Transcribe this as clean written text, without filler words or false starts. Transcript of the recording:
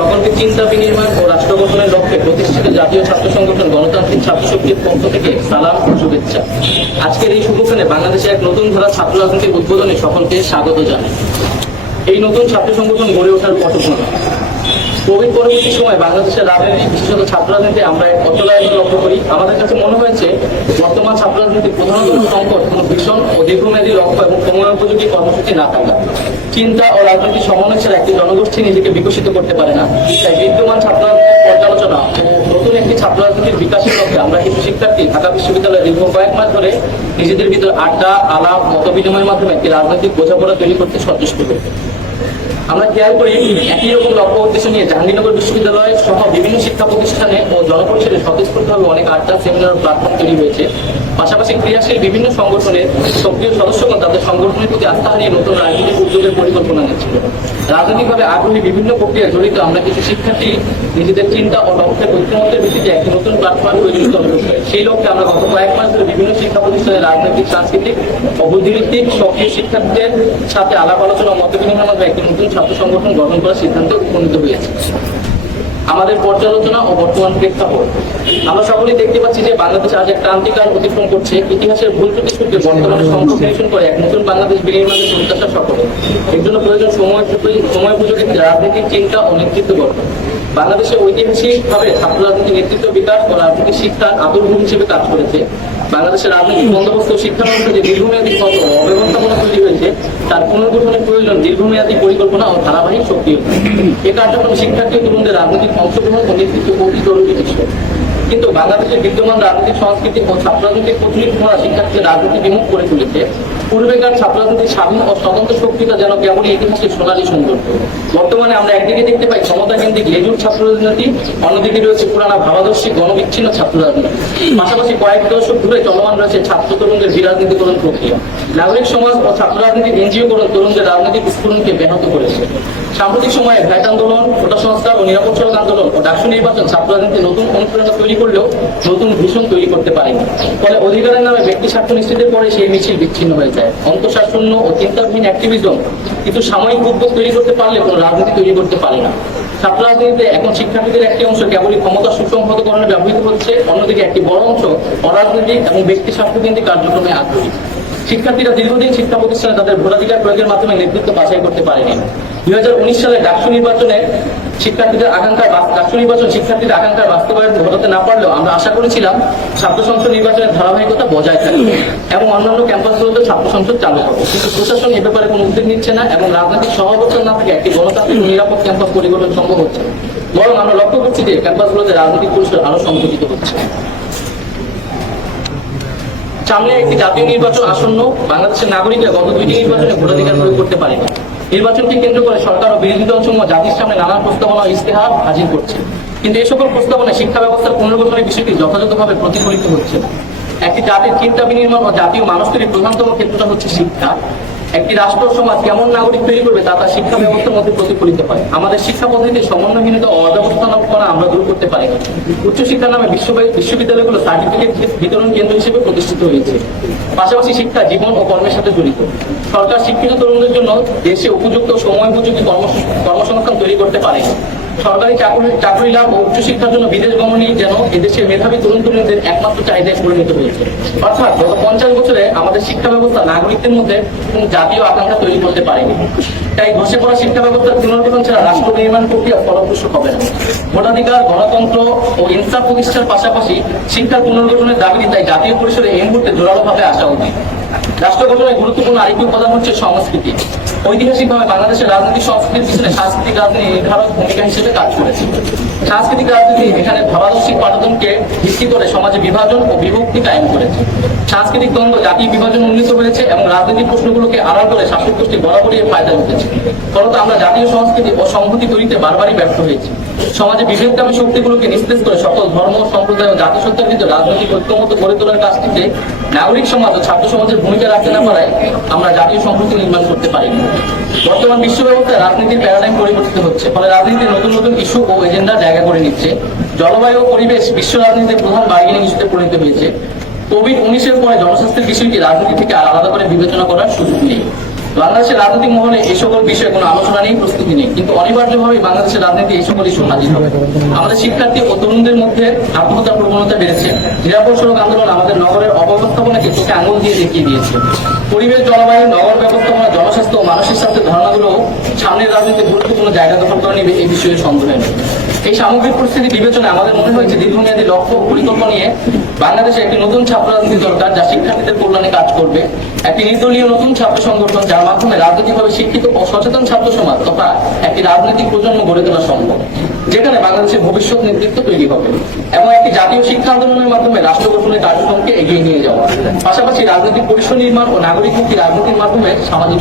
সকলকে চিন্তা বিনির্মাণ ও রাষ্ট্র গঠনের লক্ষ্যে প্রতিষ্ঠিত জাতীয় ছাত্র সংগঠন গণতান্ত্রিক ছাত্র শক্তির পক্ষ থেকে সালাম ও শুভেচ্ছা। আজকের এই শুভক্ষণে বাংলাদেশে এক নতুন ধারা ছাত্র রাজনীতির উদ্বোধনে সকলকে স্বাগত জানাই। এই নতুন ছাত্র সংগঠন গড়ে ওঠার পটভূমি কোভিড পরবর্তী সময় বাংলাদেশের রাজনীতি, বিশেষত ছাত্র রাজনীতি আমরা এক অচলায়ন লক্ষ্য করি। আমাদের কাছে মনে হয়েছে বর্তমান ছাত্র রাজনীতির প্রধানত সংকট কোনো ভীষণ ও দীর্ঘমেয়াদী লক্ষ্য এবং সময়োপযোগী কর্মসূচি না থাকা, চিন্তা ও রাজনৈতিক সমন্বয় ছাড়া একটি জনগোষ্ঠী নিজেকে বিকশিত করতে পারে না। তাই বিদ্যমান ছাত্র রাজনীতির পর্যালোচনা ও নতুন একটি ছাত্র রাজনীতির বিকাশের লক্ষ্যে আমরা কিছু শিক্ষার্থী ঢাকা বিশ্ববিদ্যালয়ে দীর্ঘ কয়েক মাস ধরে নিজেদের ভিতর আড্ডা, আলাপ, মত বিনিময়ের মাধ্যমে একটি রাজনৈতিক বোঝাপড়া তৈরি করতে সচেষ্ট হই। আমরা খেয়াল করি একই রকম লক্ষ্য উদ্দেশ্য নিয়ে জাহাঙ্গীরনগর বিশ্ববিদ্যালয় সহ বিভিন্ন শিক্ষা প্রতিষ্ঠানে ও জনপরিসরে স্বতঃস্ফূর্তভাবে অনেক আড্ডা, সেমিনার, প্ল্যাটফর্ম তৈরি হয়েছে। পাশাপাশি ক্রিয়াশীল বিভিন্ন সংগঠনের সক্রিয় সদস্যগণ তাদের সংগঠনের প্রতি আস্থা হারিয়ে নতুন রাজনৈতিক উদ্যোগের পরিকল্পনা নিচ্ছিল। রাজনৈতিকভাবে আগ্রহী বিভিন্ন প্রক্রিয়ায় জড়িত আমরা কিছু শিক্ষার্থী নিজেদের চিন্তা ও লক্ষ্যের ঐক্যমত্যের ভিত্তিতে একটি নতুন প্ল্যাটফর্ম প্রয়োজনীয় অনুরোধ করি। সেই লক্ষ্যে আমরা গত কয়েক মাস ধরে বিভিন্ন শিক্ষা প্রতিষ্ঠানের রাজনৈতিক, সাংস্কৃতিক ও বুদ্ধিভিত্তিক সক্রিয় শিক্ষার্থীদের সাথে আলাপ আলোচনা ও মত বিনিময়ের মাধ্যমে একটি নতুন ছাত্র সংগঠন গঠন করার সিদ্ধান্তে উপনীত হয়েছে। আমাদের পর্যালোচনা ও বর্তমান প্রেক্ষাপট আমরা সকলেই দেখতে পাচ্ছি যে বাংলাদেশ আজ এক ক্রান্তিকাল অতিক্রম করছে। ইতিহাসের ভুল ত্রুটিকে বর্তমানে সংশোধন করে এক নতুন বাংলাদেশ বিনির্মাণের প্রত্যাশা সকলে। এর জন্য প্রয়োজন সময়োপযোগী রাজনৈতিক চিন্তা ও নেতৃত্ব গঠন। বাংলাদেশে ঐতিহাসিকভাবে ছাত্র রাজনীতি নেতৃত্ব বিকাশ ও রাজনৈতিক শিক্ষার আদর্শ হিসেবে কাজ করেছে। বাংলাদেশের রাজনৈতিক বন্দোবস্ত শিক্ষা ব্যবস্থা যে দীর্ঘমেয়াদী কত অব্যবস্থাপনা তৈরি হয়েছে তার পুনর্গঠনের প্রয়োজন দীর্ঘমেয়াদী পরিকল্পনা ও ধারাবাহিক সক্রিয়তা। এ কার্যক্রমে শিক্ষার্থী ও তরুণদের রাজনৈতিক অংশগ্রহণ ও নেতৃত্ব অতি জরুরি বিষয়। কিন্তু বাংলাদেশের বিদ্যমান রাজনৈতিক সংস্কৃতি ও ছাত্র রাজনৈতিক প্রচলিত ধারা শিক্ষার্থীদের রাজনীতি বিমুখ করে তুলেছে। পূর্বেকার ছাত্র রাজনীতির স্বাধীন ও স্বতন্ত্র শক্তিটা যেন কেবলই ইতিহাসের সোনালী সৌন্দর্য। বর্তমানে আমরা একদিকে দেখতে পাই ক্ষমতা কেন্দ্রিক লেজুর ছাত্র রাজনীতি, অন্যদিকে রয়েছে পুরানা ভাবাদর্শী গণবিচ্ছিন্ন ছাত্র রাজনীতি। পাশাপাশি কয়েক দশক ধরে চলমান রয়েছে ছাত্র তরুণদের বিরাজনীতিকরণ প্রক্রিয়া। নাগরিক সমাজ ও ছাত্র রাজনীতির এনজিওকরণ তরুণদের রাজনৈতিক স্ফুরণকে ব্যাহত করেছে। সাম্প্রতিক সময়ে ভ্যাট আন্দোলন, কোটা সংস্কার ও নিরাপদ সড়ক আন্দোলন ও ডাকসু নির্বাচন ছাত্র রাজনীতির নতুন অনুপ্রেরণা তৈরি করলেও নতুন ভীষণ তৈরি করতে পারেনি। ফলে অধিকারের নামে ব্যক্তি স্বার্থ নিশ্চিতের পরে সেই মিছিল বিচ্ছিন্ন হয়ে যায়। অন্তঃশাসন্য ও চিন্তাবিহীন অ্যাক্টিভিজম কিন্তু সাময়িক উদ্যোগ তৈরি করতে পারলে কোনো রাজনীতি তৈরি করতে পারে না। ছাত্র রাজনীতিতে এখন শিক্ষার্থীদের একটি অংশ কেবলই ক্ষমতা সুসংহতকরণে ব্যবহৃত হচ্ছে, অন্যদিকে একটি বড় অংশ অরাজনৈতিক এবং ব্যক্তি স্বার্থকেন্দ্রিক কার্যক্রমে আগ্রহী। শিক্ষার্থীরা দীর্ঘদিন শিক্ষা প্রতিষ্ঠানে তাদের ভোটাধিকার প্রয়োগের মাধ্যমে নেতৃত্ব বাছাই করতে পারেনি। 2019 সালে ডাকসু নির্বাচন শিক্ষার্থীদের আকাঙ্ক্ষার বাস্তবায়ন ঘটাতে না পারলেও আমরা আশা করেছিলাম ছাত্র সংসদ নির্বাচনের ধারাবাহিকতা বজায় থাকবে এবং অন্যান্য ক্যাম্পাসগুলোতে ছাত্র সংসদ চালু হবে। কিন্তু প্রশাসন এ ব্যাপারে কোনো উদ্যোগ নিচ্ছে না এবং রাজনৈতিক সহাবস্থান না থেকে একটি গণতান্ত্রিক নিরাপদ ক্যাম্পাস পরিগঠন সম্ভব হচ্ছে। বরং আমরা লক্ষ্য করছি যে ক্যাম্পাসগুলোতে রাজনৈতিক পরিসর আরো সংকুচিত হচ্ছে। সামনে একটি জাতীয় নির্বাচন আসন্ন। বাংলাদেশের নাগরিকরা গত দুইটি নির্বাচনে ভোটাধিকার প্রয়োগ করতে পারেনি। নির্বাচনকে কেন্দ্র করে সরকার ও বিরোধী দল সমূহ জাতির সামনে নানান প্রস্তাবনা ও ইশতেহার হাজির করছে, কিন্তু এই সকল প্রস্তাবনায় শিক্ষা ব্যবস্থার পুনর্গঠনের বিষয়টি যথাযথভাবে প্রতিফলিত হচ্ছে না। একটি জাতির চিন্তা বিনির্মাণ ও জাতীয় মানুষ তৈরির প্রধানতম ক্ষেত্রটা হচ্ছে শিক্ষা। একটি রাষ্ট্র সমাজ কেমন নাগরিক তৈরি করবে তা তার শিক্ষা ব্যবস্থার মধ্যে প্রতিফলিত হয়। আমাদের শিক্ষা পদ্ধতিতে সমন্বয়হীনতা ও অব্যবস্থাপনা আমরা দূর করতে পারি না। উচ্চশিক্ষার নামে বিশ্ববিদ্যালয়গুলো সার্টিফিকেট বিতরণ কেন্দ্র হিসেবে প্রতিষ্ঠিত হয়েছে। পাশাপাশি শিক্ষা জীবন ও কর্মের সাথে জড়িত। সরকার শিক্ষিত তরুণদের জন্য দেশে উপযুক্ত সময়োপযোগী কর্মসংস্থান তৈরি করতে পারে। সরকারি চাকরি লাভ ও উচ্চশিক্ষার জন্য বিদেশ গমনই যেন এদেশের মেধাবী তরুণ তরুণীদের একমাত্র চাহিদায় পরিণত হয়েছে। অর্থাৎ গত 50 বছরে আমাদের শিক্ষা ব্যবস্থা নাগরিকদের মধ্যে কোন জাতীয় আকাঙ্ক্ষা তৈরি করতে পারেনি। তাই ধসে পড়া শিক্ষা ব্যবস্থার পুনর্গঠন ছাড়া রাষ্ট্র নির্মাণ প্রক্রিয়া ফলপ্রসূ হবে না। ভোটাধিকার, গণতন্ত্র ও ইনসাফ প্রতিষ্ঠার পাশাপাশি শিক্ষার পুনর্গঠনের দাবি তাই জাতীয় পরিসরে এই মুহূর্তে জোরালোভাবে আসা উচিত। রাষ্ট্র গঠনের গুরুত্বপূর্ণ আরেকটি উপাদান হচ্ছে সংস্কৃতি। ঐতিহাসিকভাবে বাংলাদেশের রাজনৈতিক সংস্কৃতির পিছনে সাংস্কৃতিক রাজনীতি নির্ধারক ভূমিকা হিসেবে কাজ করেছে। সাংস্কৃতিক রাজনীতি এখানে ভাবাদর্শিক পাঠদনকে ভিত্তি করে সমাজে বিভাজন ও বিভক্তি কায়েম করেছে। সাংস্কৃতিক দ্বন্দ্ব জাতীয় বিভাজন উন্নীত হয়েছে এবং রাজনৈতিক প্রশ্নগুলোকে আড়াল করে শাসক গোষ্ঠী বরাবরই এর ফায়দা উঠেছে। ফলত আমরা জাতীয় সংস্কৃতি ও সংহতি তৈরিতে বারবারই ব্যর্থ হয়েছি। সমাজে বিভেদকামী শক্তিগুলোকে নিস্তেজ করে সকল ধর্ম, সম্প্রদায় ও জাতিসত্তার ভিতরে রাজনৈতিক ঐক্যমত গড়ে তোলার কাজটিতে নাগরিক সমাজ ও ছাত্র সমাজের ভূমিকা রাখতে না পারায় আমরা জাতীয় সম্প্রীতি নির্মাণ করতে পারিনি। বর্তমান বিশ্ব ব্যবস্থায় রাজনীতির প্যারাডাইম পরিবর্তিত হচ্ছে, ফলে রাজনীতির নতুন নতুন ইস্যু ও এজেন্ডা জায়গা করে নিচ্ছে। জলবায়ু ও পরিবেশ বিশ্ব রাজনীতির প্রধান বার্গেনিং ইস্যুতে পরিণত হয়েছে। কোভিড-19 পরে জনস্বাস্থ্যের বিষয়টি রাজনীতি থেকে আলাদা করে বিবেচনা করার সুযোগ নেই। বাংলাদেশের রাজনৈতিক মহলে এই সকল বিষয়ে কোনো আলোচনা নেই, প্রস্তুতি নেই, কিন্তু অনিবার্যভাবে বাংলাদেশের রাজনীতি এই সকল ইস্যু হাজির হবে। আমাদের শিক্ষার্থী ও তরুণদের মধ্যে আত্মহত্যার প্রবণতা বেড়েছে। নিরাপদ সড়ক আন্দোলন আমাদের নগরের অব্যবস্থাপনাকে চোখে আঙুল দিয়ে দেখিয়ে দিয়েছে। পরিবেশ, জলবায়ু, নগর ব্যবস্থাপনা, জনস্বাস্থ্য ও মানসিক স্বাস্থ্যের ধারণাগুলো সামনের রাজনীতিতে গুরুত্বপূর্ণ জায়গা দখল করে নেবে, এই বিষয়ে সন্দেহ নেই। এই সামগ্রিক পরিস্থিতি বিবেচনায় আমাদের মনে হয়েছে দীর্ঘমেয়াদী লক্ষ্য ও পরিকল্পনা নিয়ে বাংলাদেশে একটি নতুন ছাত্র রাজনীতি দরকার, যা শিক্ষার্থীদের কল্যাণে কাজ করবে। একটি নির্দলীয় নতুন ছাত্র সংগঠন, যার মাধ্যমে রাজনৈতিকভাবে শিক্ষিত ও সচেতন ছাত্র সমাজ তথা একটি রাজনৈতিক প্রজন্ম গড়ে তোলা সম্ভব, যেখানে বাংলাদেশের ভবিষ্যৎ নেতৃত্ব তৈরি হবে, এবং একটি জাতীয় শিক্ষা আন্দোলনের মাধ্যমে রাষ্ট্র গঠনের কার্যক্রমকে এগিয়ে নিয়ে যাওয়া। পাশাপাশি রাজনৈতিক পরিসর নির্মাণ ও নাগরিক মুক্তি রাজনীতির মাধ্যমে সামাজিক